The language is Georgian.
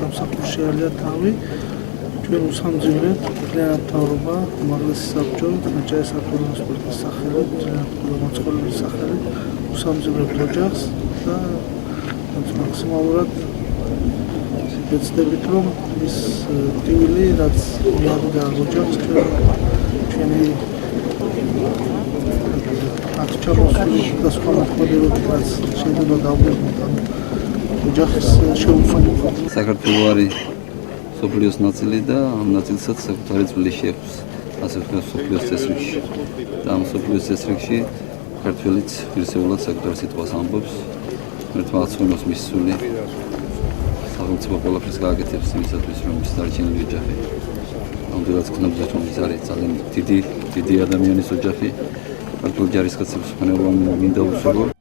სამსახურში არიან თავი. ჩვენ უსამძიმრეთ მთლიანად მთავრობა, უმაღლესი საბჭო, ნაჭარის საქმიანობის სპორტის სახელით, მთლიანად ყველა მოწყობილების სახელით უსამძიმრებთ ოჯახს და მაქსიმალურად ვეცდებით, რომ ის ტივილი, რაც მიადგა ოჯახს, ჩვენი ჩამოსული და სხვა მოქმედებებით, რაც შეიძლება დავგვეღოთ ამ ოჯახის შეუცვლელობა. საქართველო არის სოფლიოს ნაწილი და ამ ნაწილსაც საკუთარი წვლილი შეაქვს ასე ვთქვათ სოფლიოს წესრიგში. და ამ სოფლიოს წესრიგში ქართველიც ღირსეულად საკუთარ სიტყვას ამბობს, ერთმანეთს მისული სახელმწიფო ყველაფერს გააკეთებს იმისათვის, რომ ის დარჩენილი ოჯახი ნამდვილად ქნობს, რომ ის არის ძალიან დიდი ადამიანის ოჯახი. ქართულ ჯარისკაცებს ხმენება მინდა უსურვო.